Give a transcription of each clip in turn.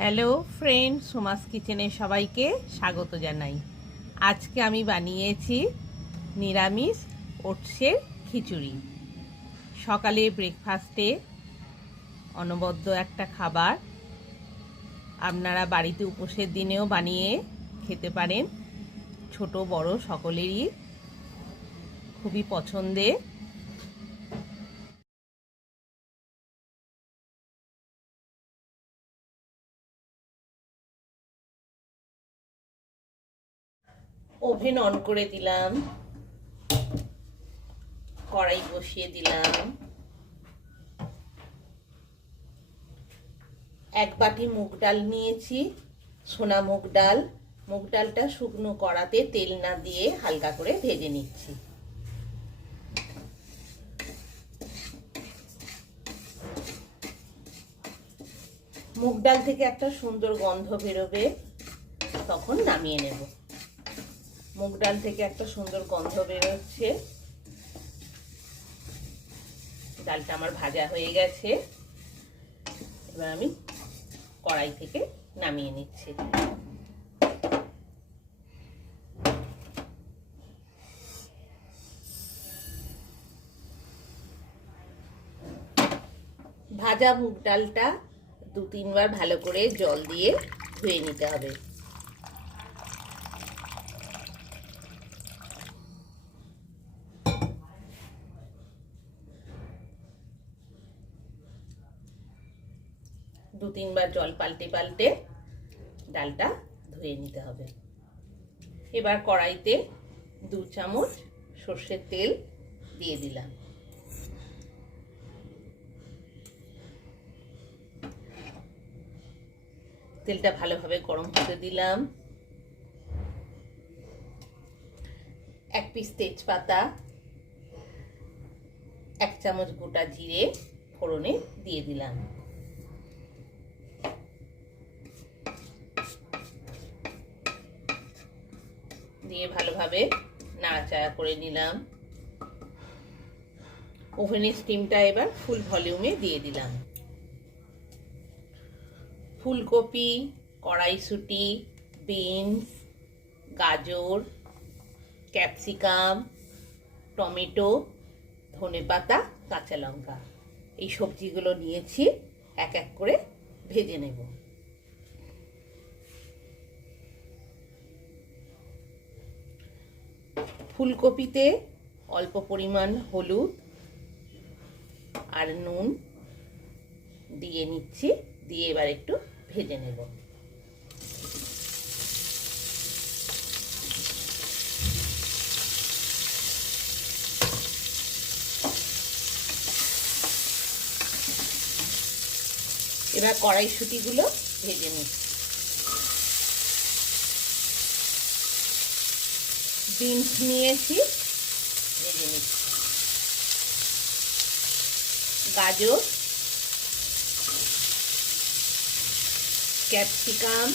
Hello friend, Suma's কিচেনে সবাইকে স্বাগত জানাই। আজকে আমি বানিয়েছি নিরামিষ ওটসের খিচুড়ি। সকালে ব্রেকফাস্টে অনবদ্য একটা খাবার। আপনারা বাড়িতে উপোসের দিনেও বানিয়ে খেতে পারেন। ছোট বড় সকলেরই খুবই পছন্দের। ওভেন অন করে দিলাম, কড়াই বসিয়ে দিলাম। এক বাটি মুগ ডাল নিয়েছি, সোনা মুগ ডাল। মুগ ডালটা শুকনো কড়াতে তেল না দিয়ে হালকা করে ভেজে নিচ্ছি। মুগ ডাল থেকে একটা সুন্দর গন্ধ বেরোবে, তখন নামিয়ে নেব। মুগ ডাল থেকে একটা সুন্দর গন্ধ বেরোচ্ছে। ডালটা আমার ভাজা হয়ে গেছে, এবার আমি কড়াই থেকে নামিয়ে নিচ্ছি। ভাজা মুগ ডালটা 2-3 বার ভালো করে জল দিয়ে ধুয়ে নিতে হবে। দু তিনবার জল পাল্টে পাল্টে ডালটা ধুয়ে নিতে হবে। এবার কড়াইতে 2 চামচ সর্ষের তেল দিয়ে দিলাম। তেলটা ভালোভাবে গরম হতে দিলাম। 1 পিস তেজপাতা, 1 চামচ গোটা জিরে ফোড়নে দিয়ে দিলাম। দিয়ে ভালোভাবে নাড়াচাড়া করে নিলাম। ওভেনের স্টিমটা এবার ফুল ভলিউমে দিয়ে দিলাম। ফুলকপি, কড়াইশুঁটি, বিনস, গাজর, ক্যাপসিকাম, টমেটো, ধনেপাতা, কাঁচা লঙ্কা, এই সবজিগুলো নিয়েছি। এক এক করে ভেজে নেব। ফুলকপিতে অল্প পরিমাণ হলুদ আর নুন দিয়ে নিচ্ছি, দিয়ে এবার একটু ভেজে নেব। এবার কড়াইশুঁটিগুলো ভেজে নিচ্ছি। বিনস নিয়েছি, ভেজে নিচ্ছি। গাজর, ক্যাপসিকাম,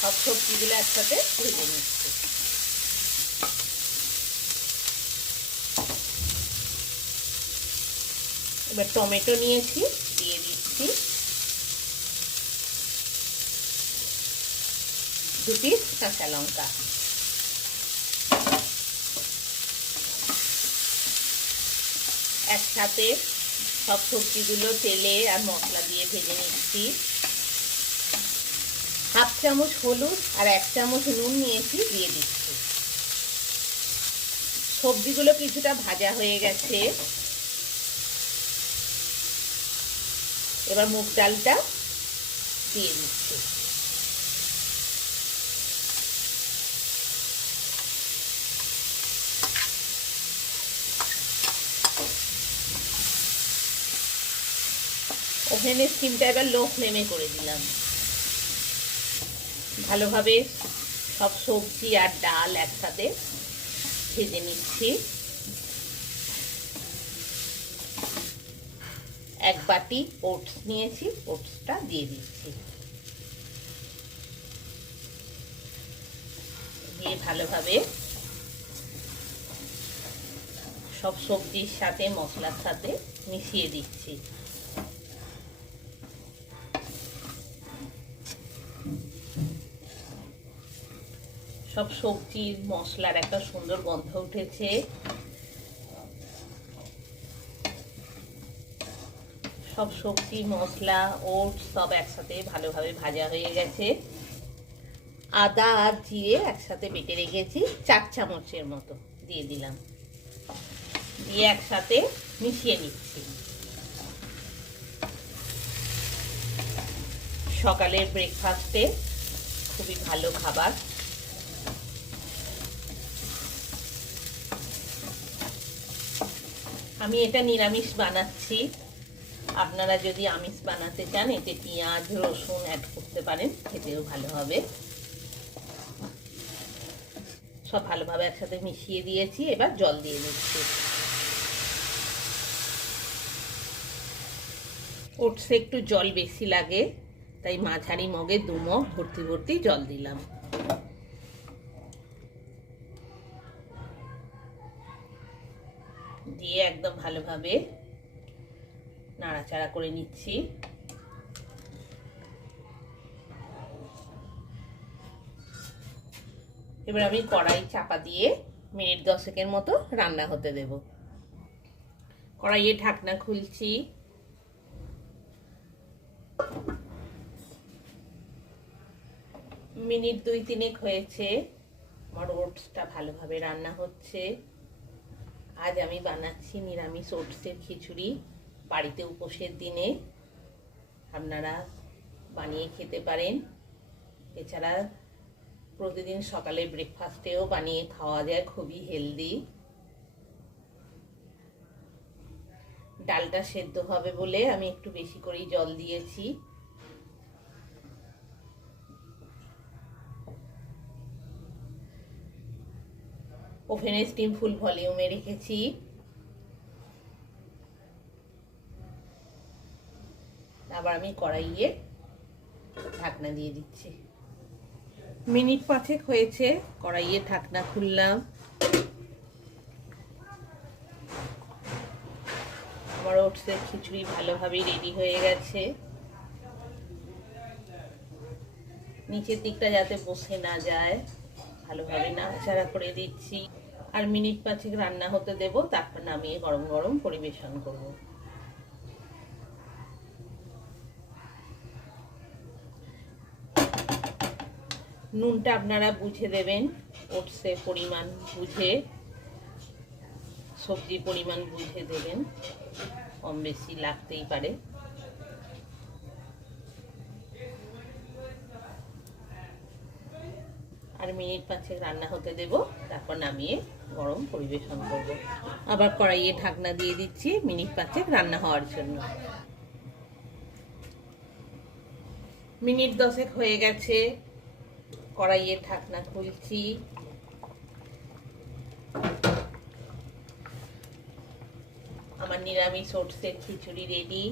সব সবজিগুলো একসাথে ভেজে নিচ্ছি। এবার টমেটো নিয়েছি, দিয়ে দিচ্ছি। 2 পিস কাঁচা লঙ্কা। একসাথে সব সবজিগুলো তেলে আর মশলা দিয়ে ভেজে নিচ্ছি। 1/2 চামচ হলুদ আর 1 চামচ নুন নিয়েছি, দিয়ে দিচ্ছি। সবজিগুলো কিছুটা ভাজা হয়ে গেছে, এবার মুগ ডালটা দিয়ে দিচ্ছি। ওভেনের স্টিমটা এবার লো ফ্লেমে করে দিলাম। ভালোভাবে সব সবজি আর ডাল একসাথে ভেজে নিচ্ছি। 1 বাটি ওটস নিয়েছি, ওটসটা দিয়ে দিচ্ছি। দিয়ে ভালোভাবে সব সবজির সাথে মশলার সাথে মিশিয়ে দিচ্ছি। সব সবজির মশলার একটা সুন্দর গন্ধ উঠেছে। সব সবজি মশলা ওটস সব একসাথে ভালোভাবে ভাজা হয়ে গেছে। আদা আর জিরে একসাথে বেটে রেখেছি 4 চামচের মতো দিয়ে দিলাম, দিয়ে একসাথে মিশিয়ে নিচ্ছি। সকালের ব্রেকফাস্টে খুবই ভালো খাবার। আমি এটা নিরামিষ বানাচ্ছি, আপনারা যদি আমিষ বানাতে চান এতে পেঁয়াজ রসুন অ্যাড করতে পারেন, খেতেও ভালো হবে। সব ভালোভাবে একসাথে মিশিয়ে দিয়েছি, এবার জল দিয়ে দিচ্ছি। ওটসে একটু জল বেশি লাগে, তাই মাঝারি মগে 2 মগ ভর্তি ভর্তি জল দিলাম। দিয়ে একদম ভালোভাবে নাড়াচাড়া করে নিচ্ছি। এবার আমি কড়াই চাপা দিয়ে মিনিট 10 মতো রান্না হতে দেব। কড়াইয়ে ঢাকনা খুলছি। মিনিট 2-3 হয়েছে, আমার ওটসটা ভালোভাবে রান্না হচ্ছে। আজ আমি বানাচ্ছি নিরামিষ ওটসের খিচুড়ি। বাড়িতে উপোসের দিনে আপনারা বানিয়ে খেতে পারেন। এছাড়া প্রতিদিন সকালে ব্রেকফাস্টেও বানিয়ে খাওয়া যায়, খুবই হেলদি। ডালটা সেদ্ধ হবে বলে আমি একটু বেশি করেই জল দিয়েছি। ওভেনে স্টিম ফুল ভলিউমে রেখেছি। আবার আমি কড়াইয়ে ঢাকনা দিয়ে দিচ্ছি। মিনিট 5 হয়েছে, কড়াইয়ে ঢাকনা খুললাম। আমার ওটসের খিচুড়ি ভালোভাবে রেডি হয়ে গেছে। নিচের দিকটা যাতে বসে না যায় ভালোভাবে নাড়াচাড়া করে দিচ্ছি। আর মিনিট 5 রান্না হতে দেব, তারপর নামিয়ে গরম গরম পরিবেশন করব। নুনটা আপনারা বুঝে দেবেন, ওটসের পরিমাণ বুঝে, সবজির পরিমাণ বুঝে দেবেন, কম বেশি লাগতেই পারে। আর মিনিট 5 রান্না হতে দেব, তারপর নামিয়ে গরম পরিবেশন করব। আবার কড়াইয়ে ঢাকনা দিয়ে দিচ্ছি মিনিট 5 রান্না হওয়ার জন্য। মিনিট 10 হয়ে গেছে, কড়াইয়ে ঢাকনা খুলছি। আমার নিরামিষ ওটসের খিচুড়ি রেডি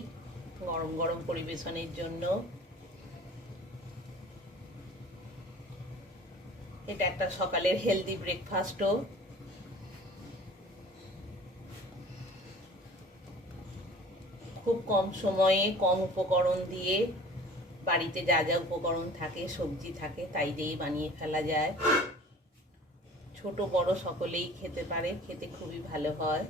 গরম গরম পরিবেশনের জন্য। এটা একটা সকালের হেলদি ব্রেকফাস্টও। খুব কম সময়ে কম উপকরণ দিয়ে, বাড়িতে যা যা উপকরণ থাকে সবজি থাকে তাই দিয়েই বানিয়ে ফেলা যায়। ছোট বড় সকলেই খেতে পারে, খেতে খুবই ভালো হয়।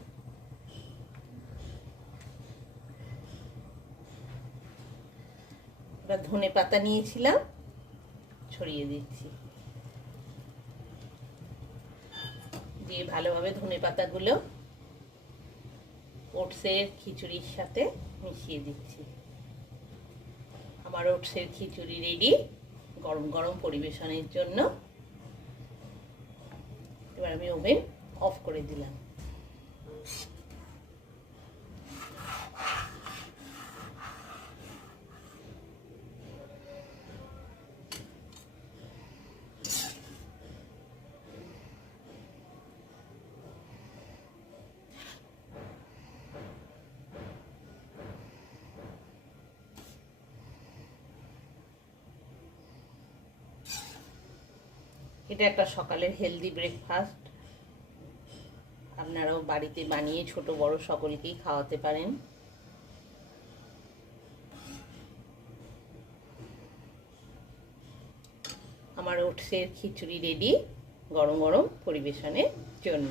এবার ধনেপাতা নিয়েছিলাম, ছড়িয়ে দিচ্ছি। দিয়ে ভালোভাবে ধনেপাতাগুলো ওটসের খিচুড়ির সাথে মিশিয়ে দিচ্ছি। আমার ওটসের খিচুড়ি রেডি গরম গরম পরিবেশনের জন্য। এবার আমি ওভেন অফ করে দিলাম। এটা একটা সকালের হেলদি ব্রেকফাস্ট। আপনারাও বাড়িতে বানিয়ে ছোট বড় সকলকেই খাওয়াতে পারেন। আমার ওটসের খিচুড়ি রেডি গরম গরম পরিবেশনের জন্য।